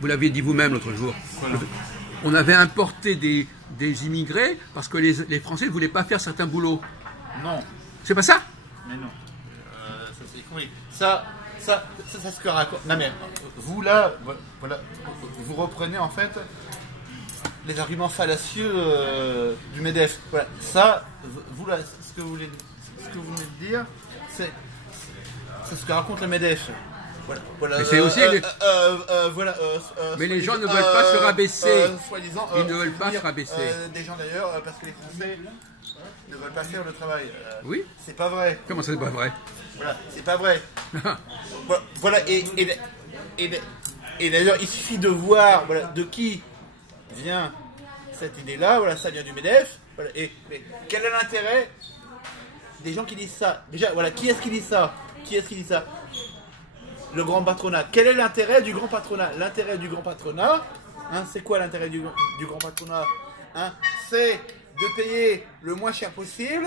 Vous l'aviez dit vous-même l'autre jour. Voilà. On avait importé des immigrés parce que les Français ne voulaient pas faire certains boulots. Non. C'est pas ça? Mais non. Oui. Ça se que raconte. Non mais vous là, voilà, vous reprenez en fait les arguments fallacieux du MEDEF. Voilà. Ça, vous là, ce que vous venez de dire, c'est ce que raconte le MEDEF. Voilà. Mais c'est aussi mais les gens ne veulent pas se rabaisser. Soi-disant, ils ne veulent pas se rabaisser. Des gens d'ailleurs, parce que les Français ne veulent pas faire le travail. Oui. C'est pas vrai. Comment ça, c'est pas vrai? Voilà, c'est pas vrai. Voilà, et d'ailleurs, il suffit de voir de qui vient cette idée-là. Voilà, ça vient du MEDEF. Voilà, mais quel est l'intérêt des gens qui disent ça? Déjà, voilà, qui est-ce qui dit ça? Le grand patronat. Quel est l'intérêt du grand patronat? L'intérêt du grand patronat, c'est quoi l'intérêt du grand patronat? C'est de payer le moins cher possible,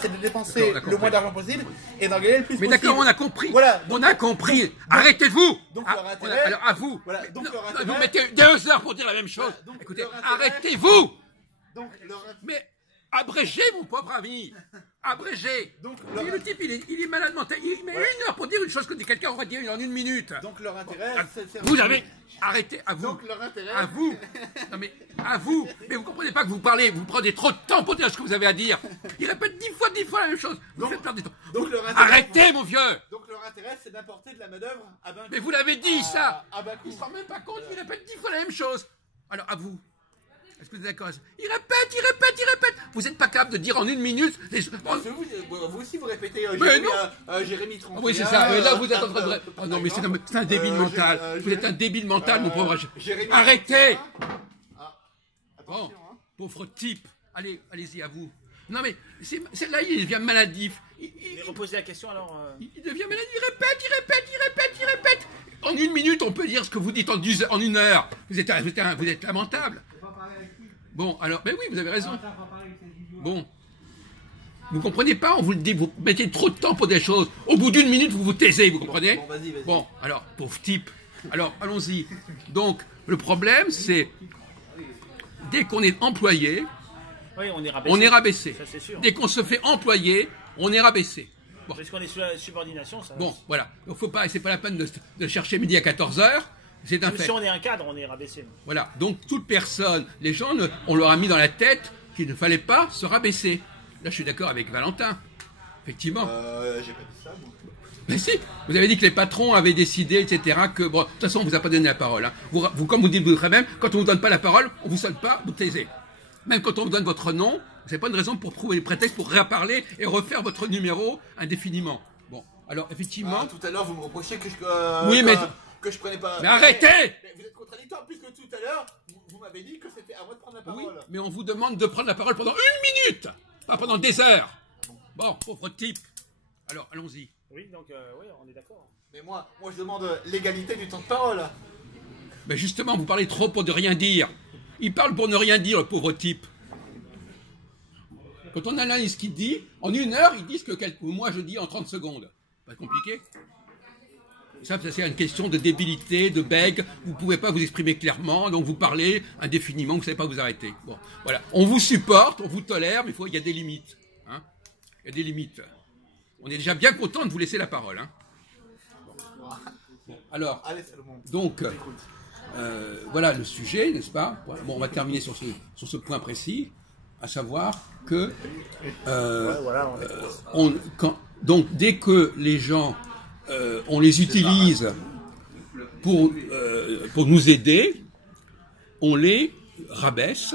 c'est de dépenser le moins d'argent possible et d'en gagner le plus possible. Mais d'accord, on a compris. Voilà, on a compris. Arrêtez-vous. Donc leur intérêt. Alors à vous. Voilà, vous mettez 2 heures pour dire la même chose. Voilà, écoutez, arrêtez-vous. Mais abrégez, mon pauvre ami. Abrégé. Le type, il est malade mental. Il met 1 heure pour dire une chose que quelqu'un aurait dit en 1 minute. Donc leur intérêt, c'est... Vous avez... Arrêtez, à vous. Donc leur intérêt... À vous. Non mais, à vous. Mais vous comprenez pas que vous parlez, vous prenez trop de temps pour dire ce que vous avez à dire. Il répète 10 fois la même chose. Vous faites perdre du temps. Arrêtez, mon vieux. Donc leur intérêt, c'est d'apporter de la main-d'œuvre à bas coût. Mais vous l'avez dit, ça. Il se rend même pas compte, il répète 10 fois la même chose. Alors, à vous. Est-ce que vous êtes d'accord? Il répète. Vous n'êtes pas capable de dire en 1 minute. Vous aussi, vous répétez Jérémy 31. Oui, c'est ça. Là, vous êtes en train de. Oh non, mais c'est un débile mental. Vous êtes un débile mental, mon pauvre. Arrêtez. Bon, pauvre type. Allez-y, à vous. Non, mais c'est là, il devient maladif. Mais reposez la question alors. Il devient maladif. Il répète. En 1 minute, on peut dire ce que vous dites en 1 heure. Vous êtes lamentable. Bon, alors, ben oui, vous avez raison. Bon. Vous comprenez pas, on vous le dit, vous mettez trop de temps pour des choses. Au bout d'1 minute, vous vous taisez, vous comprenez? Bon, vas-y. Bon, alors, pauvre type. Alors, allons-y. Donc, le problème, c'est, dès qu'on est employé, oui, on est rabaissé. Ça, c'est sûr. Dès qu'on se fait employer, on est rabaissé. Bon. Parce qu'on est sous la subordination, ça. Bon, voilà. Donc, faut pas, c'est pas la peine de chercher midi à 14h. C'est un fait. Si on est un cadre, on est rabaissé. Voilà. Donc, toute personne, les gens, on leur a mis dans la tête qu'il ne fallait pas se rabaisser. Là, je suis d'accord avec Valentin. Effectivement. J'ai pas dit ça, moi. Mais si, vous avez dit que les patrons avaient décidé, etc., que, bon, de toute façon, on vous a pas donné la parole. Hein. Vous, comme vous dites vous très même, quand on vous donne pas la parole, on vous sonne pas, vous taisez. Même quand on vous donne votre nom, c'est pas une raison pour trouver des prétextes pour réparler et refaire votre numéro indéfiniment. Bon, alors, effectivement... tout à l'heure, vous me reprochez que je... oui, mais... Que je prenais pas... Mais arrêtez! Mais vous êtes contradictoire, puisque tout à l'heure, vous m'avez dit que c'était à moi de prendre la parole. Oui, mais on vous demande de prendre la parole pendant 1 minute, pas pendant des heures. Bon, pauvre type. Alors, allons-y. Oui, donc, oui, on est d'accord. Mais moi, je demande l'égalité du temps de parole. Mais justement, vous parlez trop pour ne rien dire. Il parle pour ne rien dire, le pauvre type. Quand on analyse ce qu'il dit, en 1 heure, ils disent que moi je dis en 30 secondes. Pas compliqué? Ça, c'est une question de débilité, de bègue. Vous ne pouvez pas vous exprimer clairement, donc vous parlez indéfiniment, vous ne savez pas vous arrêter. Bon, voilà. On vous supporte, on vous tolère, mais il y a des limites. Hein, il y a des limites. On est déjà bien content de vous laisser la parole. Hein. Bon, alors, donc, voilà le sujet, n'est-ce pas? Bon, on va terminer sur ce point précis, à savoir que donc dès que les gens on les utilise pour nous aider, on les rabaisse,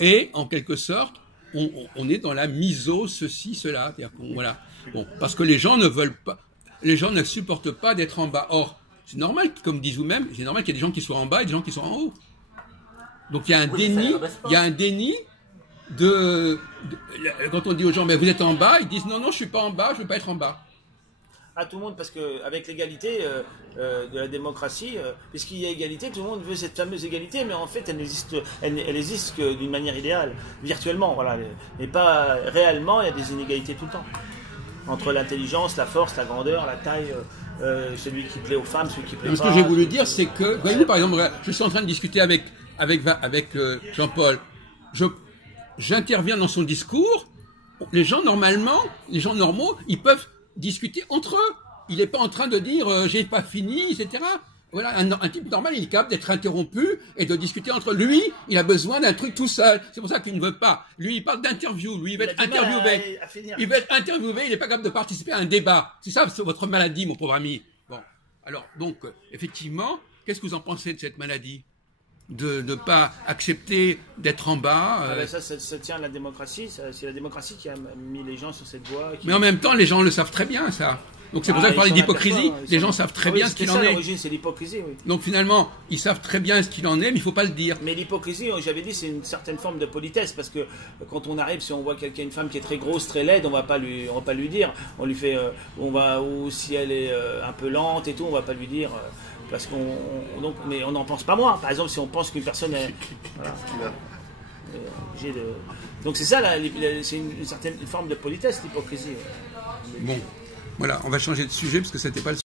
et en quelque sorte on est dans la miso ceci cela, c'est-à-dire voilà. Bon, parce que les gens ne supportent pas d'être en bas. Or, c'est normal, comme disent vous-même, c'est normal qu'il y ait des gens qui soient en bas et des gens qui soient en haut. Donc il y a un déni, quand on dit aux gens mais vous êtes en bas, ils disent non je suis pas en bas, je veux pas être en bas. À tout le monde, parce qu'avec l'égalité de la démocratie, puisqu'il y a égalité, tout le monde veut cette fameuse égalité, mais en fait elle n'existe que d'une manière idéale, virtuellement, voilà, mais pas réellement, il y a des inégalités tout le temps. entre l'intelligence, la force, la grandeur, la taille, celui qui plaît aux femmes, celui qui plaît Ce pas. que j'ai voulu dire, c'est que, voyez-vous, par exemple, je suis en train de discuter avec Jean-Paul. J'interviens dans son discours. Les gens, normalement, les gens normaux, ils peuvent discuter entre eux. Il n'est pas en train de dire j'ai pas fini, etc. Voilà, un type normal, il est capable d'être interrompu et de discuter entre lui. Il a besoin d'un truc tout seul. C'est pour ça qu'il ne veut pas. Lui, il parle d'interview. Lui, il veut être interviewé. Il veut être interviewé. Il n'est pas capable de participer à un débat. C'est ça, c'est votre maladie, mon pauvre ami. Bon, alors donc, effectivement, qu'est-ce que vous en pensez de cette maladie? De ne pas accepter d'être en bas. Ah ben ça tient à la démocratie. C'est la démocratie qui a mis les gens sur cette voie. Mais en même temps, les gens le savent très bien, ça. Donc c'est pour ça que je parlais d'hypocrisie. Les gens savent très bien ce qu'il en est. L'origine, c'est l'hypocrisie, oui. Donc finalement, ils savent très bien ce qu'il en est, mais il ne faut pas le dire. Mais l'hypocrisie, j'avais dit, c'est une certaine forme de politesse, parce que quand on arrive, si on voit quelqu'un, une femme qui est très grosse, très laide, on va pas lui dire. On lui fait, ou si elle est un peu lente et tout, on va pas lui dire. Parce mais on n'en pense pas moins. Par exemple, si on pense qu'une personne est. Voilà. Donc c'est ça, c'est une certaine forme de politesse, l'hypocrisie. Bon, voilà, on va changer de sujet parce que c'était pas le